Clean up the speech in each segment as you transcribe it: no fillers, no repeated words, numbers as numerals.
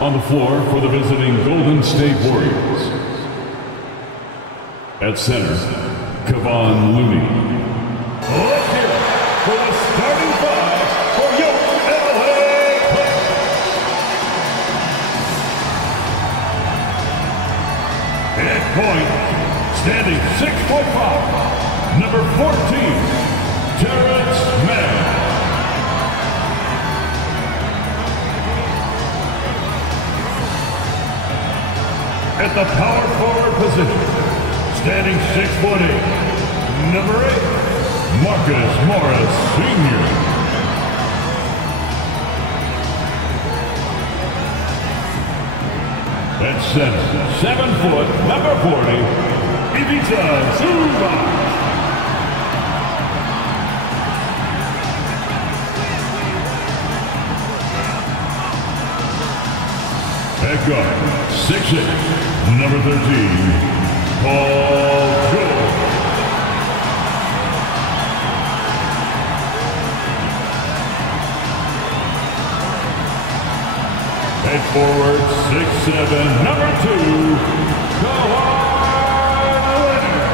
On the floor for the visiting Golden State Warriors. At center, Kevon Looney. Let's hear it for the starting five for your LA Clippers. At point, standing 6'5", number 14, Terrence Mann. At the power forward position, standing 6'8", number 8, Marcus Morris Sr. At center, 7 foot, number 40, Ivica Zubac. At guard, 6'8", number 13, Paul George. At forward, 6'7", number 2, Kawhi Leonard.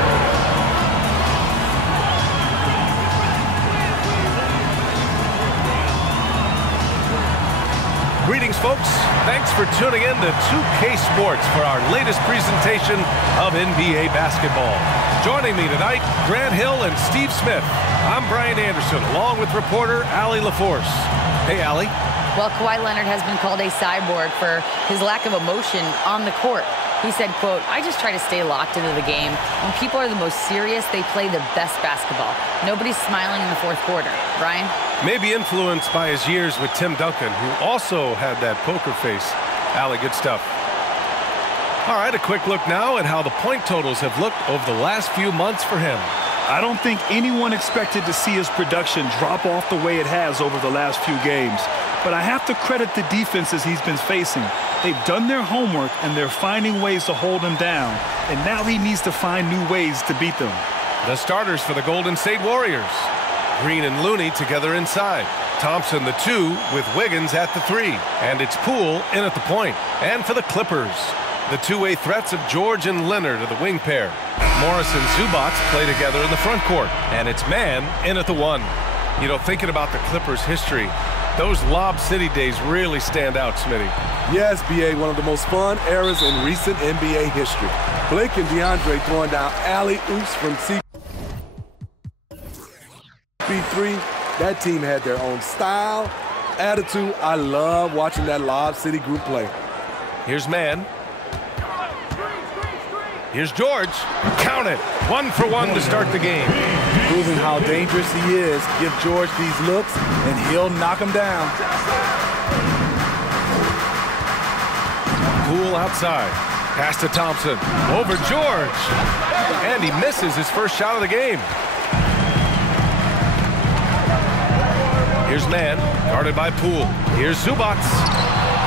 Greetings, folks. Thanks for tuning in to 2K Sports for our latest presentation of NBA basketball. Joining me tonight, Grant Hill and Steve Smith. I'm Brian Anderson, along with reporter Allie LaForce. Hey, Allie. Well, Kawhi Leonard has been called a cyborg for his lack of emotion on the court. He said, quote, "I just try to stay locked into the game. When people are the most serious, they play the best basketball. Nobody's smiling in the fourth quarter." Brian? Maybe influenced by his years with Tim Duncan, who also had that poker face. Allie, good stuff. All right, a quick look now at how the point totals have looked over the last few months for him. I don't think anyone expected to see his production drop off the way it has over the last few games. But I have to credit the defenses he's been facing. They've done their homework, and they're finding ways to hold him down. And now he needs to find new ways to beat them. The starters for the Golden State Warriors. Green and Looney together inside. Thompson the 2 with Wiggins at the 3. And it's Poole in at the point. And for the Clippers, the two-way threats of George and Leonard are the wing pair. Morris and Zubac play together in the front court. And it's Mann in at the 1. You know, thinking about the Clippers' history, those Lob City days really stand out, Smitty. Yes, B.A., one of the most fun eras in recent NBA history. Blake and DeAndre throwing down alley-oops from CP3. That team had their own style, attitude. I love watching that Lob City group play. Here's Mann. Here's George. Count it. 1 for 1 to start the game. Proving how dangerous he is. Give George these looks, and he'll knock him down. Poole outside. Pass to Thompson. Over George. And he misses his first shot of the game. Here's Mann, guarded by Poole. Here's Zubac.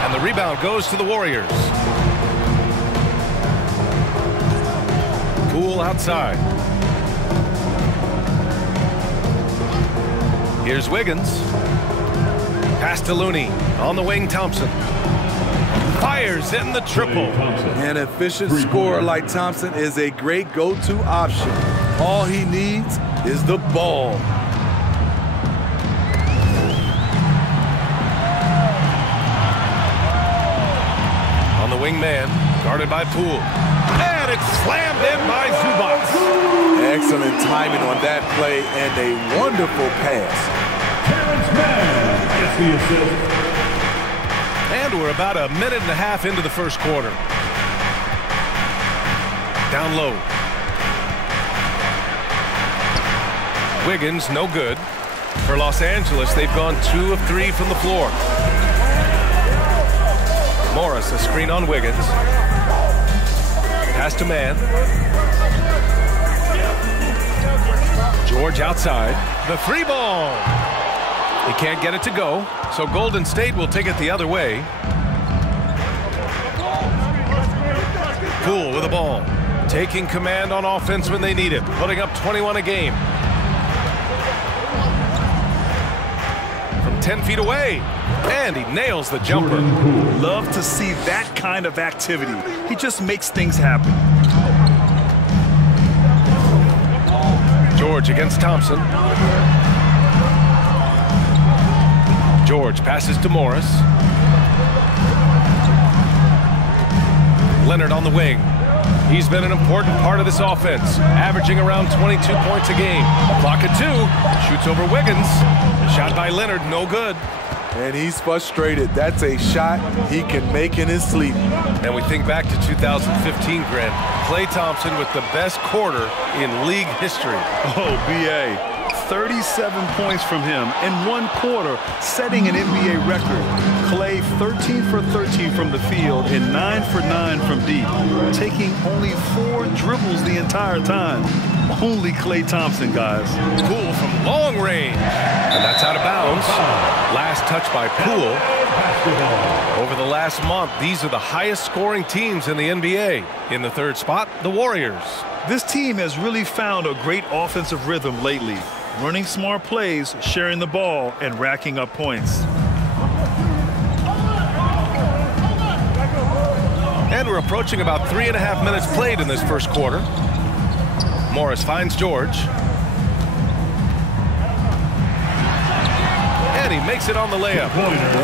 And the rebound goes to the Warriors. Poole outside. Here's Wiggins. Pass to Looney. On the wing, Thompson. Fires in the triple. An efficient scorer like Thompson is a great go-to option. All he needs is the ball. On the wing man, guarded by Poole. And it's slammed in by Zubac. Excellent timing on that play and a wonderful pass. Terrence Mann gets the assist. And we're about a minute and a half into the first quarter. Down low. Wiggins, no good. For Los Angeles, they've gone 2 of 3 from the floor. Morris, a screen on Wiggins. Pass to Mann. George outside. The 3 ball. He can't get it to go, so Golden State will take it the other way. Poole with the ball. Taking command on offense when they need it. Putting up 21 a game. From 10 feet away. And he nails the jumper. Love to see that kind of activity. He just makes things happen. George against Thompson. George passes to Morris. Leonard on the wing. He's been an important part of this offense, averaging around 22 points a game. Clock at 2. Shoots over Wiggins. Shot by Leonard, no good. And he's frustrated. That's a shot he can make in his sleep. And we think back to 2015, Grant. Klay Thompson with the best quarter in league history. Oh, B.A. 37 points from him in one quarter, setting an NBA record. Klay 13 for 13 from the field and 9 for 9 from deep, taking only 4 dribbles the entire time. Only Klay Thompson, guys. Poole from long range. And that's out of bounds. Last touch by Poole. Over the last month, these are the highest scoring teams in the NBA. In the third spot, the Warriors. This team has really found a great offensive rhythm lately. Running smart plays, sharing the ball, and racking up points. And we're approaching about 3.5 minutes played in this first quarter. Morris finds George. And he makes it on the layup.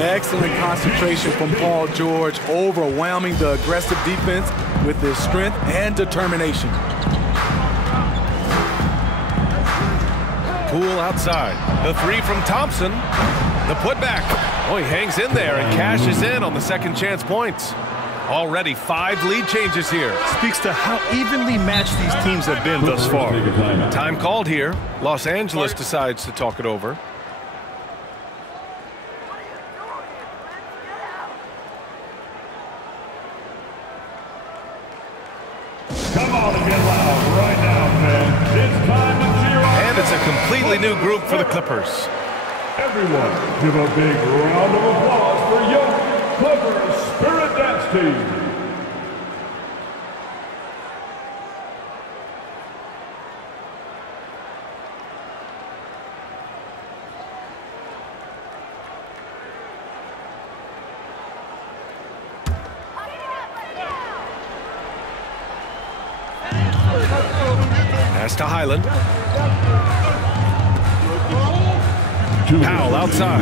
Excellent concentration from Paul George, overwhelming the aggressive defense with his strength and determination. Poole outside. The 3 from Thompson. The putback. Oh, he hangs in there and cashes in on the second chance points. Already 5 lead changes here. Speaks to how evenly matched these teams have been thus far. Time called here. Los Angeles decides to talk it over. Come on and get loud right now, man. It's time to cheer on. And it's a completely new group for the Clippers. Everyone, give a big round of applause for Yoke Clippers Spirit Dance Team. Pass to Highland. Powell outside.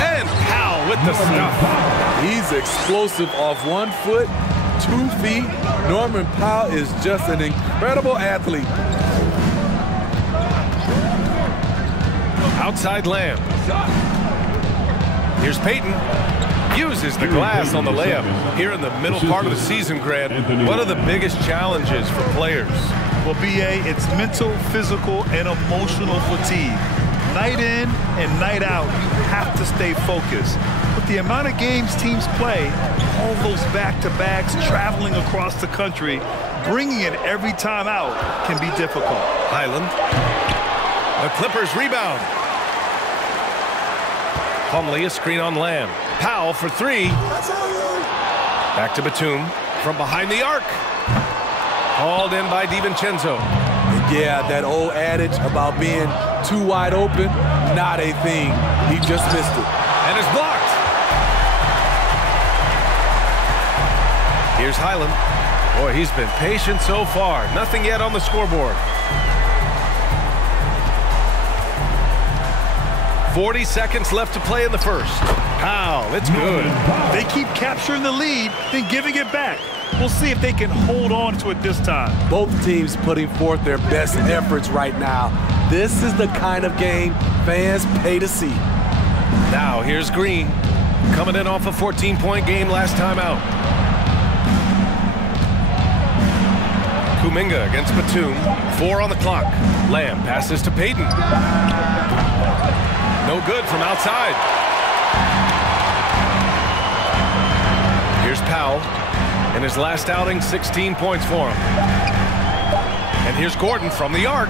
And Powell with the stuff. He's explosive off 1 foot, 2 feet. Norman Powell is just an incredible athlete. Outside Lamb. Here's Payton. Uses the glass on the layup here in the middle part of the season, Grant. What are the biggest challenges for players? Well, B.A., it's mental, physical, and emotional fatigue. Night in and night out, you have to stay focused. With the amount of games teams play, all those back-to-backs, traveling across the country, bringing it every time out can be difficult. Highland. The Clippers rebound. Plumlee, a screen on Lamb. Powell for 3. Back to Batum from behind the arc. Hauled in by DiVincenzo. Yeah, that old adage about being too wide open, not a thing. He just missed it. And is blocked. Here's Highland. Boy, he's been patient so far. Nothing yet on the scoreboard. 40 seconds left to play in the first. Powell, it's good. They keep capturing the lead, then giving it back. We'll see if they can hold on to it this time. Both teams putting forth their best efforts right now. This is the kind of game fans pay to see. Now here's Green, coming in off a 14-point game last time out. Kuminga against Batum. 4 on the clock. Lamb passes to Payton. No good from outside. Here's Powell. In his last outing, 16 points for him. And here's Gordon from the arc.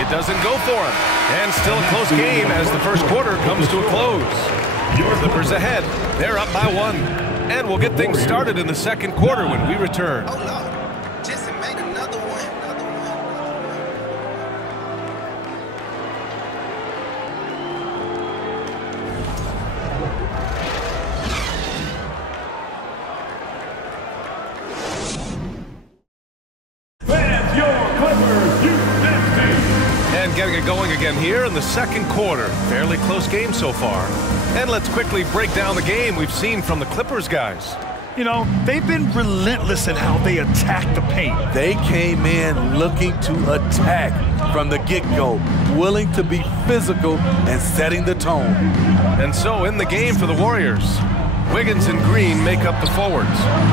It doesn't go for him. And still a close game as the first quarter comes to a close. Clippers ahead. They're up by 1. And we'll get things started in the second quarter when we return. again here in the second quarter. Fairly close game so far. And let's quickly break down the game we've seen from the Clippers guys. You know, they've been relentless in how they attack the paint. They came in looking to attack from the get-go, willing to be physical and setting the tone. And so in the game for the Warriors, Wiggins and Green make up the forwards.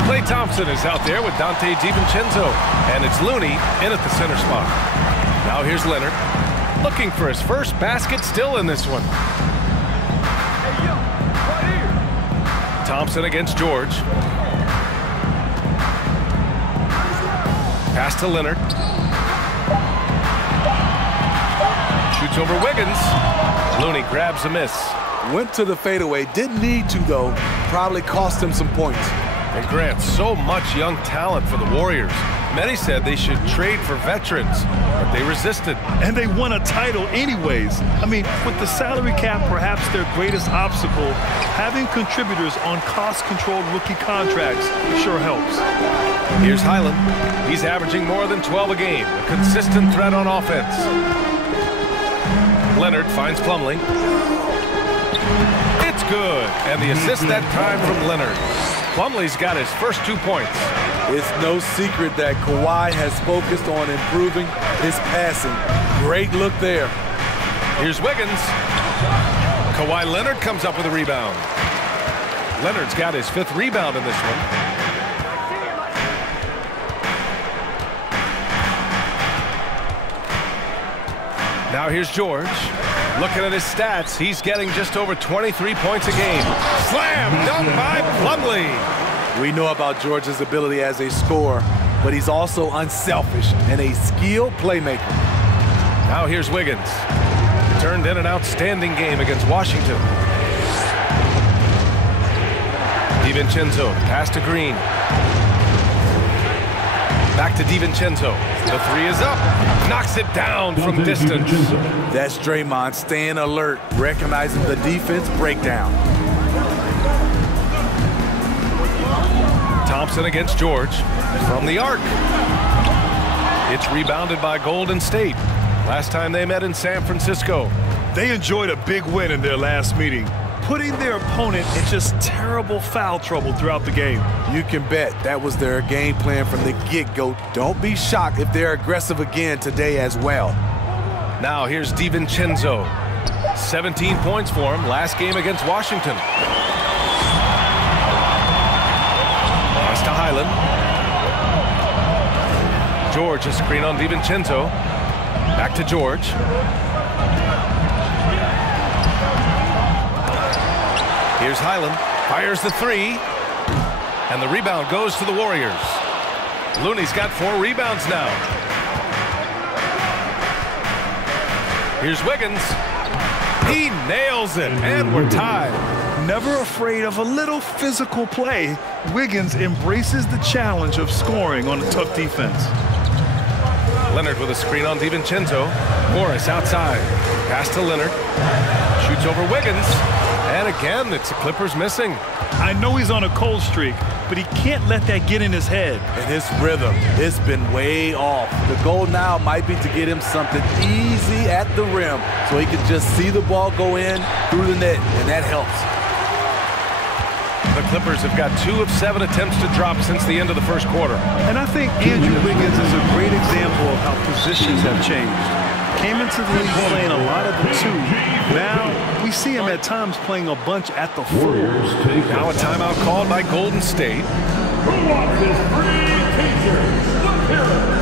Klay Thompson is out there with Dante DiVincenzo, and it's Looney in at the center spot. Now here's Leonard, looking for his first basket, still in this one. Thompson against George. Pass to Leonard. Shoots over Wiggins. Looney grabs a miss. Went to the fadeaway, didn't need to though. Probably cost him some points. And Grant, so much young talent for the Warriors. Many said they should trade for veterans, but they resisted. And they won a title anyways. I mean, with the salary cap perhaps their greatest obstacle, having contributors on cost-controlled rookie contracts sure helps. Here's Highland. He's averaging more than 12 a game, a consistent threat on offense. Leonard finds Plumlee. It's good, and the assist that time from Leonard. Plumlee's got his first 2 points. It's no secret that Kawhi has focused on improving his passing. Great look there. Here's Wiggins. Kawhi Leonard comes up with a rebound. Leonard's got his 5th rebound in this one. Now here's George. Looking at his stats, he's getting just over 23 points a game. Slam dunk by Plumlee. We know about George's ability as a scorer, but he's also unselfish and a skilled playmaker. Now here's Wiggins. Turned in an outstanding game against Washington. DiVincenzo, pass to Green. Back to DiVincenzo. The 3 is up. Knocks it down from distance. That's Draymond staying alert, recognizing the defense breakdown. Thompson against George from the arc. It's rebounded by Golden State. Last time they met in San Francisco. They enjoyed a big win in their last meeting, putting their opponent in just terrible foul trouble throughout the game. You can bet that was their game plan from the get-go. Don't be shocked if they're aggressive again today as well. Now here's DiVincenzo. 17 points for him last game against Washington. Pass to Highland. George, a screen on DiVincenzo. Back to George. Here's Highland. Fires the 3. And the rebound goes to the Warriors. Looney's got 4 rebounds now. Here's Wiggins. He nails it, and we're tied. Never afraid of a little physical play, Wiggins embraces the challenge of scoring on a tough defense. Leonard with a screen on DiVincenzo. Morris outside. Pass to Leonard. Shoots over Wiggins. And again, it's the Clippers missing. I know he's on a cold streak, but he can't let that get in his head. And his rhythm, it's been way off. The goal now might be to get him something easy at the rim so he can just see the ball go in through the net, and that helps. The Clippers have got 2 of 7 attempts to drop since the end of the first quarter. And I think Andrew Wiggins is a great example of how positions have changed. Came into the league playing a lot of the 2. Now we see him at times playing a bunch at the 4. Now a timeout called by Golden State. Who wants his free t-shirt? Let's hear it.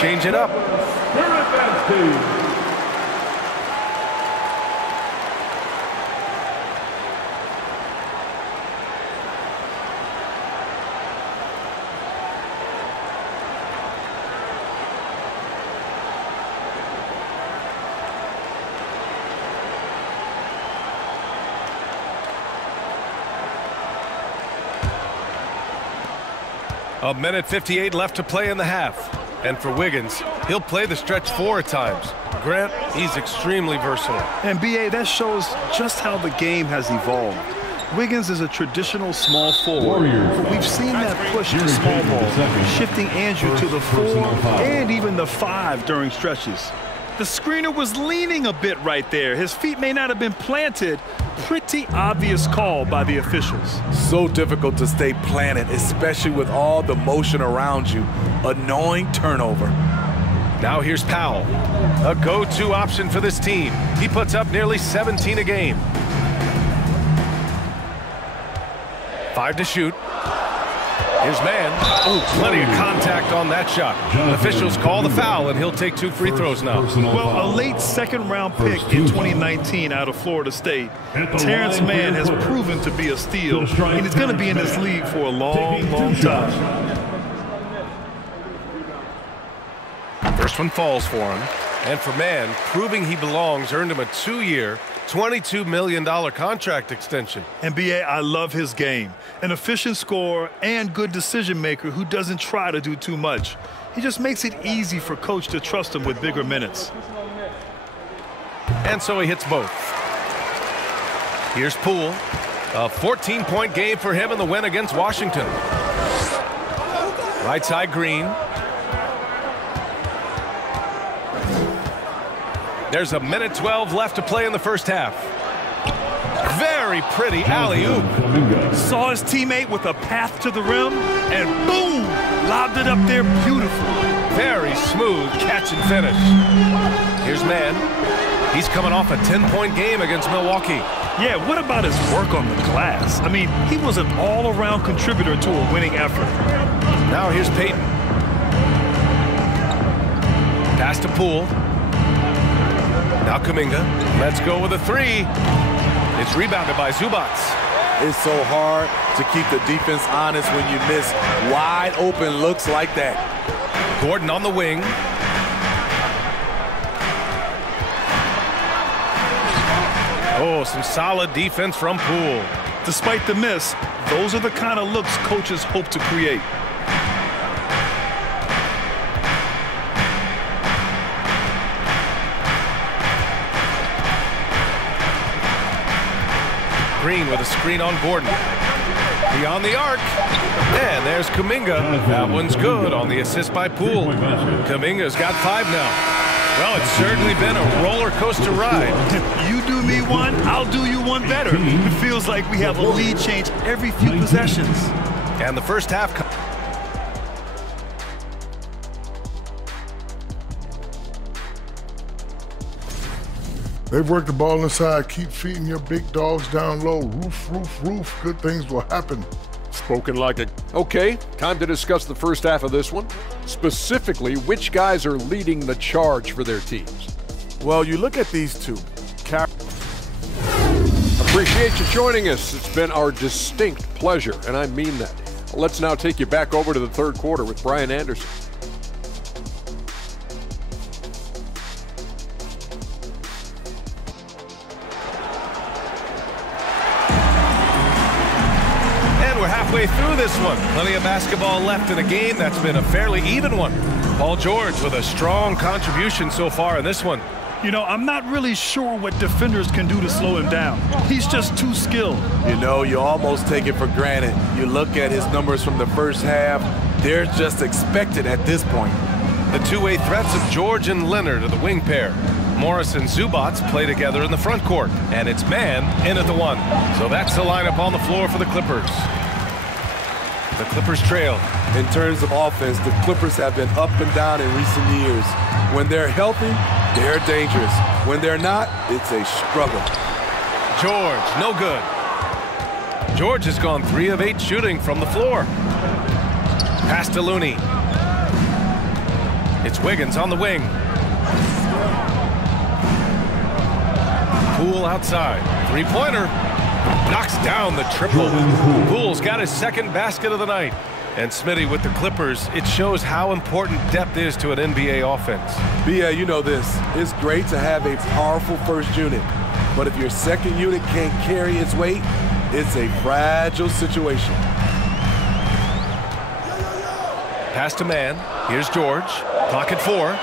Change it up. A minute 58 left to play in the half. And for Wiggins, he'll play the stretch 4 at times. Grant, he's extremely versatile. And B.A., that shows just how the game has evolved. Wiggins is a traditional small forward. We've seen that push to small ball, shifting Andrew to the 4 and even the 5 during stretches. The screener was leaning a bit right there. His feet may not have been planted. Pretty obvious call by the officials. So difficult to stay planted, especially with all the motion around you. Annoying turnover. Now here's Powell, a go-to option for this team. He puts up nearly 17 a game. 5 to shoot. Here's Mann. Oh, plenty of contact on that shot. Officials call the foul, and he'll take 2 free throws now. Well, a late second-round pick in 2019 out of Florida State. Terrence Mann has proven to be a steal, and he's going to be in this league for a long, long time. First one falls for him. And for Mann, proving he belongs earned him a 2-year, $22 million contract extension. And B.A., I love his game. An efficient scorer and good decision maker who doesn't try to do too much. He just makes it easy for coach to trust him with bigger minutes. And so he hits both. Here's Poole. A 14-point game for him in the win against Washington. Right side Green. There's a minute 12 left to play in the first half. Very pretty alley-oop. Saw his teammate with a path to the rim, and boom! Lobbed it up there beautifully. Very smooth catch and finish. Here's Mann. He's coming off a 10-point game against Milwaukee. Yeah, what about his work on the glass? I mean, he was an all-around contributor to a winning effort. Now here's Payton. Pass to Poole. Now Kuminga. Let's go with a 3. It's rebounded by Zubac. It's so hard to keep the defense honest when you miss wide open looks like that. Gordon on the wing. Oh, some solid defense from Poole. Despite the miss, those are the kind of looks coaches hope to create. Green with a screen on Gordon. Beyond the arc. And there's Kuminga. That one's good on the assist by Poole. Kuminga's got 5 now. Well, it's certainly been a roller coaster ride. You do me one, I'll do you one better. It feels like we have a lead change every few possessions. And the first half. They've worked the ball inside. Keep feeding your big dogs down low. Roof, roof, roof. Good things will happen. Spoken like a... Okay, time to discuss the first half of this one. Specifically, which guys are leading the charge for their teams? Well, you look at these two. Appreciate you joining us. It's been our distinct pleasure, and I mean that. Let's now take you back over to the third quarter with Brian Anderson. Halfway through this one. Plenty of basketball left in a game that's been a fairly even one. Paul George with a strong contribution so far in this one. You know, I'm not really sure what defenders can do to slow him down. He's just too skilled. You know, you almost take it for granted. You look at his numbers from the first half, they're just expected at this point. The two-way threats of George and Leonard are the wing pair. Morris and Zubac play together in the front court, and it's Mann in at the 1. So that's the lineup on the floor for the Clippers. The Clippers trail. In terms of offense, the Clippers have been up and down in recent years. When they're healthy, they're dangerous. When they're not, it's a struggle. George, no good. George has gone 3 of 8 shooting from the floor. Pass to Looney. It's Wiggins on the wing. Poole outside. 3-pointer. Knocks down the triple. Poole's got his second basket of the night. And Smitty with the Clippers, it shows how important depth is to an NBA offense. Yeah, you know this. It's great to have a powerful first unit. But if your second unit can't carry its weight, it's a fragile situation. Pass to man. Here's George. Clock at 4.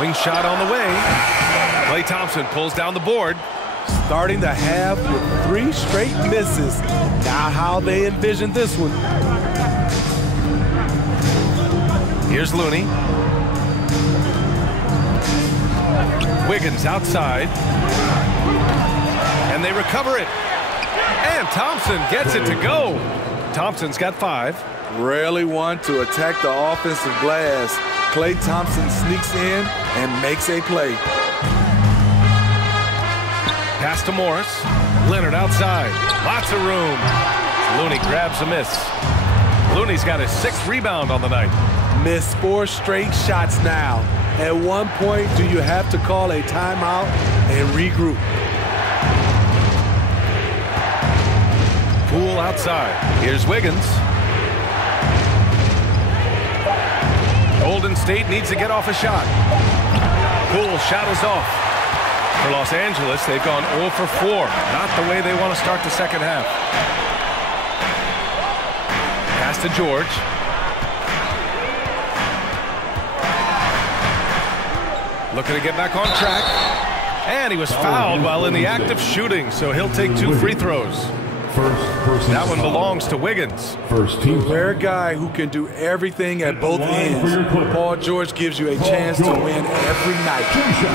Wing shot on the way. Klay Thompson pulls down the board. Starting the half with 3 straight misses. Not how they envisioned this one. Here's Looney. Wiggins outside. And they recover it. And Thompson gets it to go. Thompson's got 5. Rarely one to attack the offensive glass. Klay Thompson sneaks in and makes a play. Pass to Morris. Leonard outside. Lots of room. Looney grabs a miss. Looney's got his 6th rebound on the night. Missed 4 straight shots now. At one point, do you have to call a timeout and regroup? Poole outside. Here's Wiggins. Golden State needs to get off a shot. Poole shot is off. For Los Angeles, they've gone 0 for 4. Not the way they want to start the second half. Pass to George. Looking to get back on track. And he was fouled while in the act of shooting, so he'll take 2 free throws. That one belongs to Wiggins. Rare guy who can do everything at both ends. Paul George gives you a chance to win every night.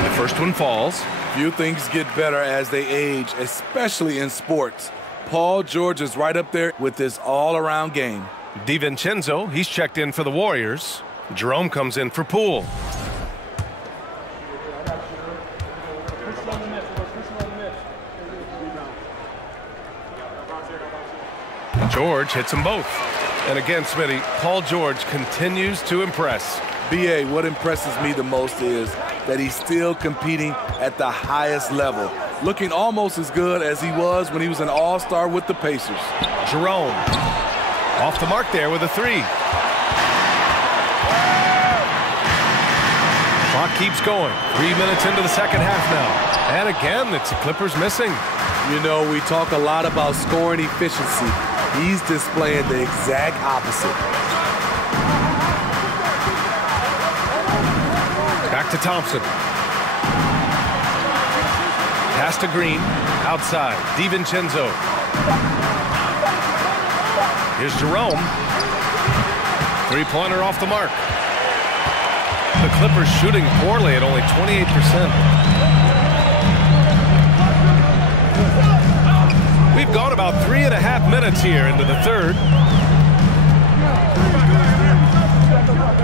The first one falls. Few things get better as they age, especially in sports. Paul George is right up there with this all-around game. DiVincenzo, he's checked in for the Warriors. Jerome comes in for Poole. George hits them both. And again, Smitty, Paul George continues to impress. B.A., what impresses me the most is that he's still competing at the highest level, looking almost as good as he was when he was an all-star with the Pacers. Jerome off the mark there with a 3. Clock keeps going. 3 minutes into the second half now. And again, it's the Clippers missing. You know, we talk a lot about scoring efficiency. He's displaying the exact opposite. Back to Thompson. Pass to Green. Outside. DiVincenzo. Here's Jerome. 3-pointer off the mark. The Clippers shooting poorly at only 28%. We've gone about 3.5 minutes here into the third.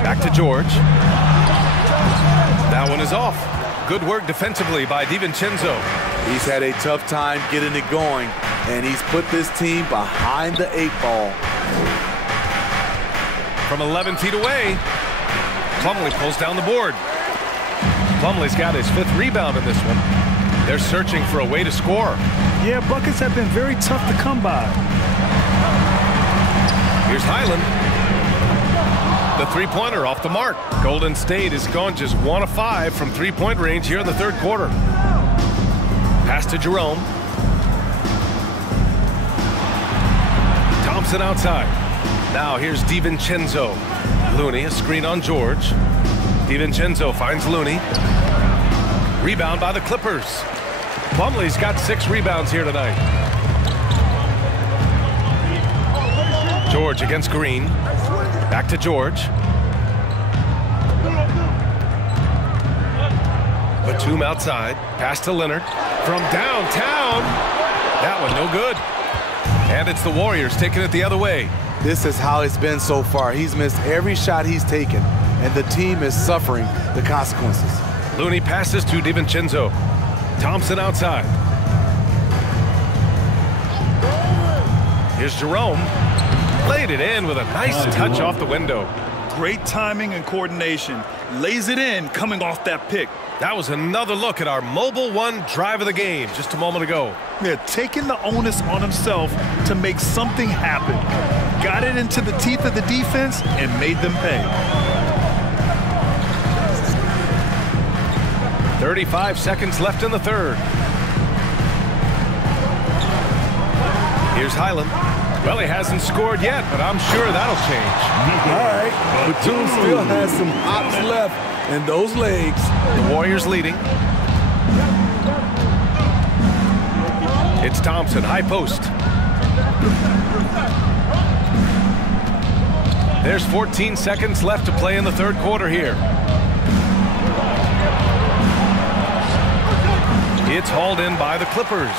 Back to George. That one is off. Good work defensively by DiVincenzo. He's had a tough time getting it going, and he's put this team behind the 8 ball. From 11 feet away, Plumlee pulls down the board. Plumlee's got his 5th rebound in this one. They're searching for a way to score. Yeah, buckets have been very tough to come by. Here's Highland. The 3-pointer off the mark. Golden State has gone just 1 of 5 from 3-point range here in the third quarter. Pass to Jerome. Thompson outside. Now here's DiVincenzo. Looney, a screen on George. DiVincenzo finds Looney. Rebound by the Clippers. Plumlee's got 6 rebounds here tonight. George against Green. Back to George. Batum outside. Pass to Leonard. From downtown. That one no good. And it's the Warriors taking it the other way. This is how it's been so far. He's missed every shot he's taken, and the team is suffering the consequences. Looney passes to DiVincenzo. Thompson outside. Here's Jerome. Laid it in with a nice touch off the window. Great timing and coordination. Lays it in coming off that pick. That was another look at our Mobile One drive of the game just a moment ago. They're taking the onus on himself to make something happen. Got it into the teeth of the defense and made them pay. 35 seconds left in the third. Here's Highland. Well, he hasn't scored yet, but I'm sure that'll change. All right, Batum still has some hops left in those legs. The Warriors leading. It's Thompson, high post. There's 14 seconds left to play in the third quarter here. It's hauled in by the Clippers.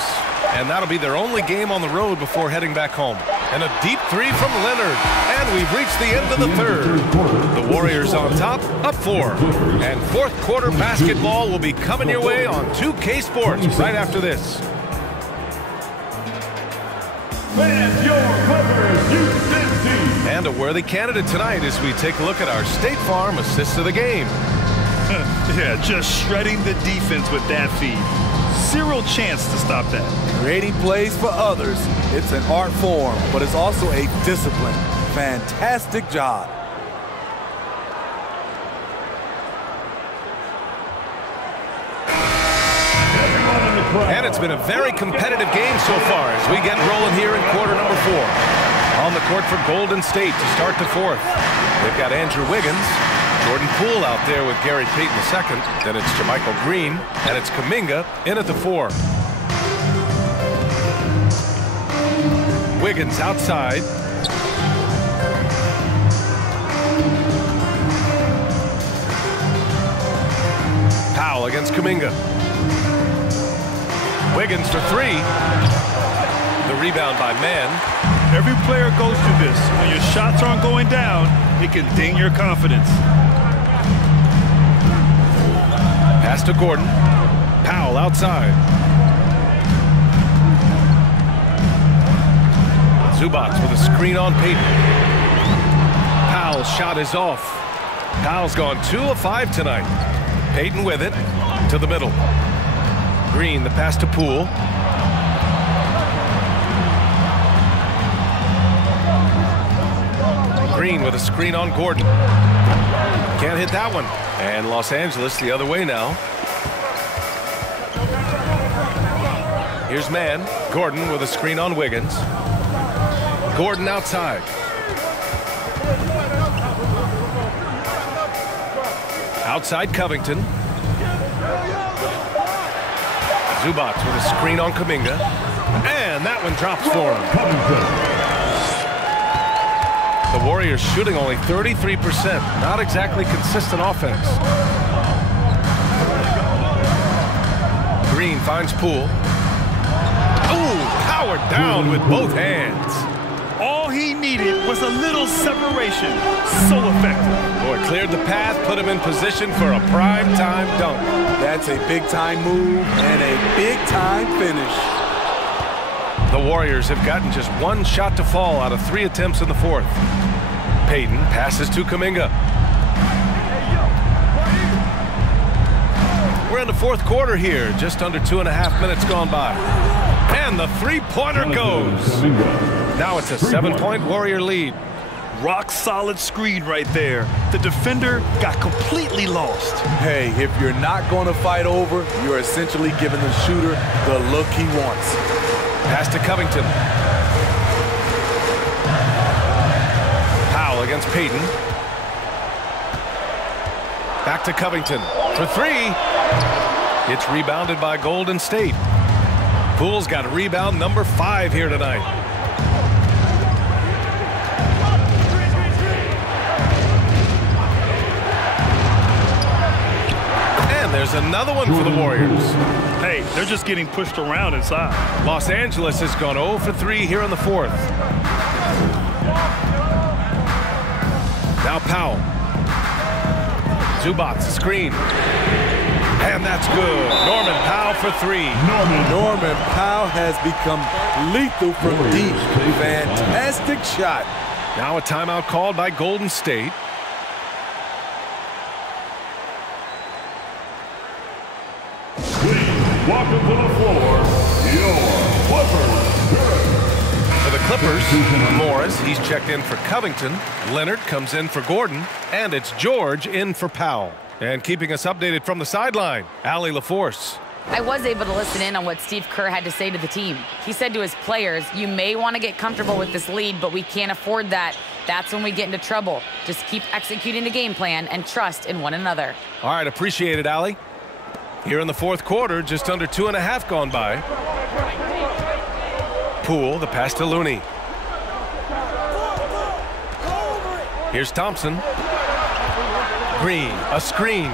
And that'll be their only game on the road before heading back home. And a deep three from Leonard. And we've reached the end of the third. The Warriors on top, up 4. And fourth quarter basketball will be coming your way on 2K Sports right after this. And your Clippers Houston team. And a worthy candidate tonight as we take a look at our State Farm assist of the game. Yeah, just shredding the defense with that feed. Zero chance to stop that. Creating plays for others. It's an art form, but it's also a discipline. Fantastic job. And it's been a very competitive game so far as we get rolling here in quarter number 4. On the court for Golden State to start the fourth. They've got Andrew Wiggins, Jordan Poole out there with Gary Payton II. Then it's JaMychal Green, and it's Kuminga in at the 4. Wiggins outside. Powell against Kuminga. Wiggins for 3. The rebound by Mann. Every player goes through this. When your shots aren't going down, it can ding your confidence. Pass to Gordon. Powell outside. Zubac with a screen on Payton. Powell's shot is off. Powell's gone 2 of 5 tonight. Payton with it to the middle. Green, the pass to Poole. Green with a screen on Gordon. Can't hit that one. And Los Angeles the other way now. Here's Mann. Gordon with a screen on Wiggins. Gordon outside. Outside Covington. Zubac with a screen on Kuminga. And that one drops for him. The Warriors shooting only 33%. Not exactly consistent offense. Green finds Poole. Ooh, powered down with both hands. All he needed was a little separation. So effective. Boy, cleared the path, put him in position for a prime-time dunk. That's a big-time move and a big-time finish. The Warriors have gotten just 1 shot to fall out of 3 attempts in the fourth. Payton passes to Kuminga. We're in the fourth quarter here, just under 2.5 minutes gone by. And the three-pointer goes. Now it's a 7-point Warrior lead. Rock solid screen right there. The defender got completely lost. Hey, if you're not going to fight over, you're essentially giving the shooter the look he wants. Pass to Covington. Powell against Payton. Back to Covington for 3. It's rebounded by Golden State. Poole's got rebound number 5 here tonight. And there's another one for the Warriors. Hey, they're just getting pushed around inside. Los Angeles has gone 0 for 3 here in the fourth. Now Powell. Zubac, screen. And that's good. Norman Powell for 3. Norman Powell has become lethal from deep. Fantastic shot. Now a timeout called by Golden State. Please welcome to the floor, your Clippers. For the Clippers, Morris, he's checked in for Covington. Leonard comes in for Gordon. And it's George in for Powell. And keeping us updated from the sideline, Allie LaForce. I was able to listen in on what Steve Kerr had to say to the team. He said to his players, you may want to get comfortable with this lead, but we can't afford that. That's when we get into trouble. Just keep executing the game plan and trust in one another. All right, appreciate it, Allie. Here in the fourth quarter, just under 2.5 gone by. Poole, the pass to Looney. Here's Thompson. Green, a screen.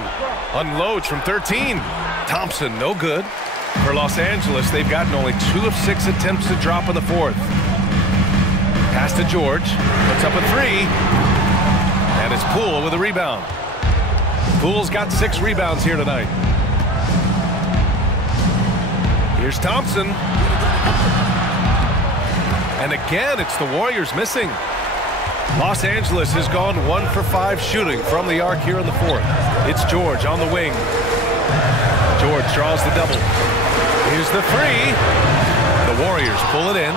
Unloads from 13. Thompson, no good. For Los Angeles, they've gotten only 2 of 6 attempts to drop in the fourth. Pass to George. Puts up a 3. And it's Poole with a rebound. Poole's got 6 rebounds here tonight. Here's Thompson. And again, it's the Warriors missing. Los Angeles has gone 1 for 5 shooting from the arc here in the fourth. It's George on the wing. George draws the double. Here's the 3. The Warriors pull it in.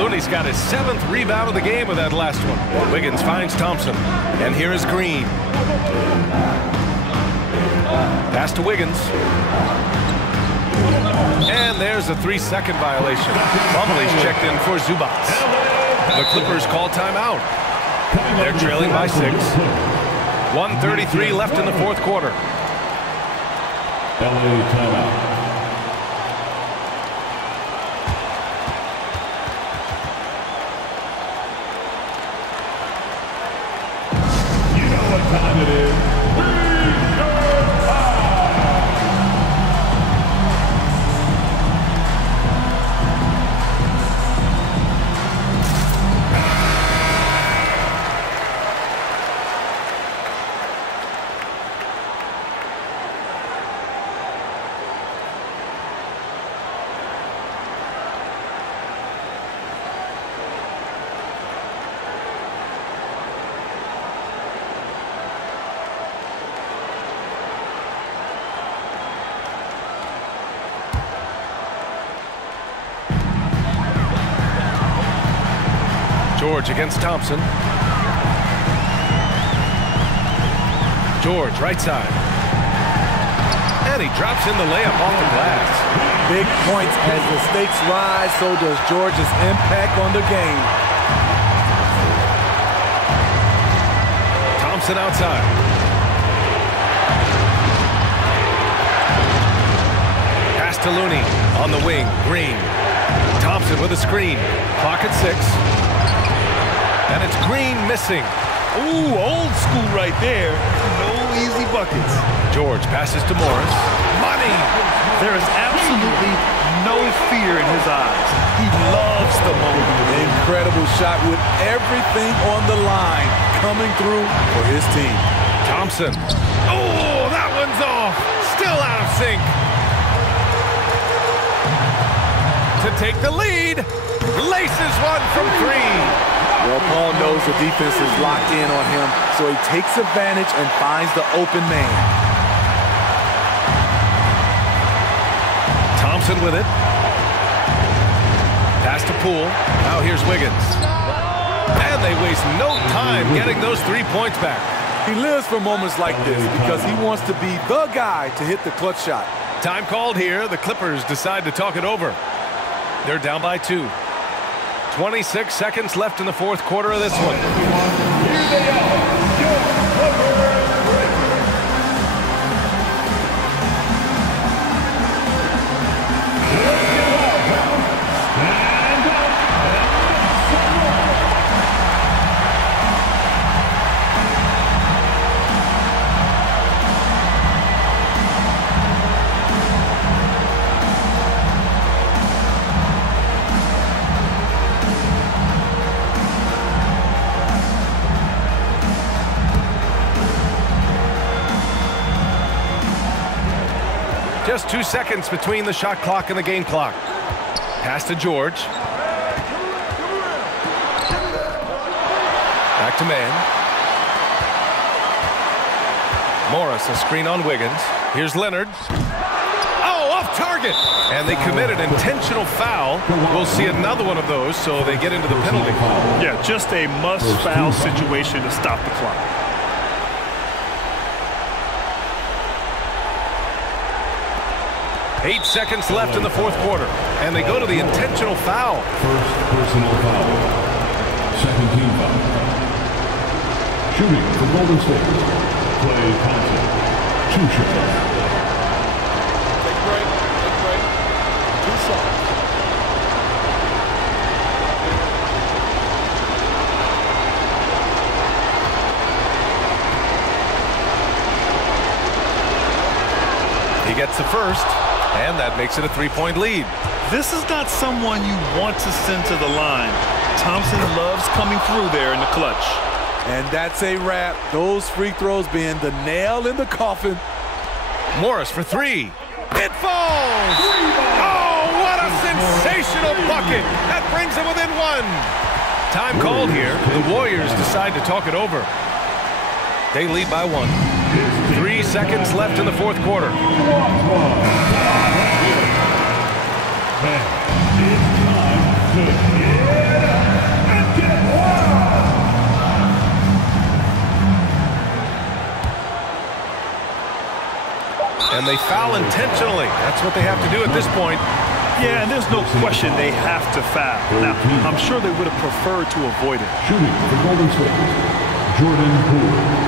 Looney's got his 7th rebound of the game with that last one. Wiggins finds Thompson. And here is Green. Pass to Wiggins. And there's a 3-second violation. Plumlee's checked in for Zubac. The Clippers call timeout. They're trailing by 6. 1:33 left in the fourth quarter. LA timeout. You know what time it is. George against Thompson. George, right side. And he drops in the layup off the glass. Big points as the stakes rise, so does George's impact on the game. Thompson outside. Pass to Looney on the wing. Green. Thompson with a screen. Clock at 6. And it's Green missing. Ooh, old school right there. No easy buckets. George passes to Morris. Money! There is absolutely no fear in his eyes. He loves the moment. Incredible shot with everything on the line coming through for his team. Thompson. Oh, that one's off. Still out of sync. To take the lead. Laces one from 3. Well, Paul knows the defense is locked in on him, so he takes advantage and finds the open man. Thompson with it. Pass to Poole. Now here's Wiggins. And they waste no time getting those 3 points back. He lives for moments like this because he wants to be the guy to hit the clutch shot. Time called here. The Clippers decide to talk it over. They're down by 2. 26 seconds left in the fourth quarter of this one. Here they are, your Clippers. Just 2 seconds between the shot clock and the game clock. Pass to George. Back to man. Morris, a screen on Wiggins. Here's Leonard. Oh, off target! And they commit an intentional foul. We'll see another one of those, so they get into the penalty. Yeah, just a must-foul situation to stop the clock. 8 seconds left in the fourth quarter, and they go to the intentional foul. First personal foul. Second team foul. Shooting for Golden State. Klay Thompson. 2 shots. Take break. 2 shots. He gets the first, and that makes it a 3-point lead. This is not someone you want to send to the line. Thompson loves coming through there in the clutch. And that's a wrap. Those free throws being the nail in the coffin. Morris for 3. It falls! Oh, what a sensational bucket! That brings them within 1. Time called here. The Warriors decide to talk it over. They lead by 1. 3 seconds left in the fourth quarter. And they foul intentionally. That's what they have to do at this point. Yeah, and there's no question they have to foul. Now, I'm sure they would have preferred to avoid it. Shooting for Golden State. Jordan Poole.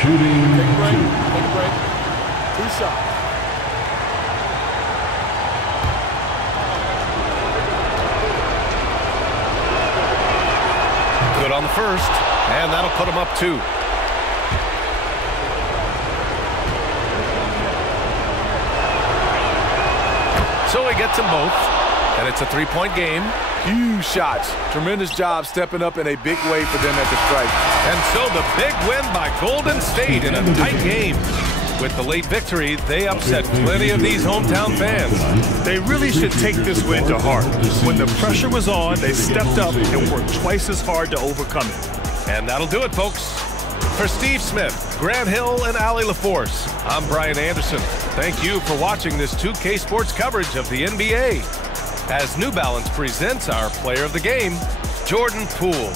Shooting 2. Take a break. 2 shots. Good on the first, and that'll put them up 2. So he gets them both, and it's a 3-point game. Huge shots. Tremendous job stepping up in a big way for them at the strike. And so the big win by Golden State in a tight game. With the late victory, they upset plenty of these hometown fans. They really should take this win to heart. When the pressure was on, they stepped up and worked twice as hard to overcome it. And that'll do it, folks. For Steve Smith, Grant Hill, and Allie LaForce, I'm Brian Anderson. Thank you for watching this 2K Sports coverage of the NBA. As New Balance presents our player of the game, Jordan Poole.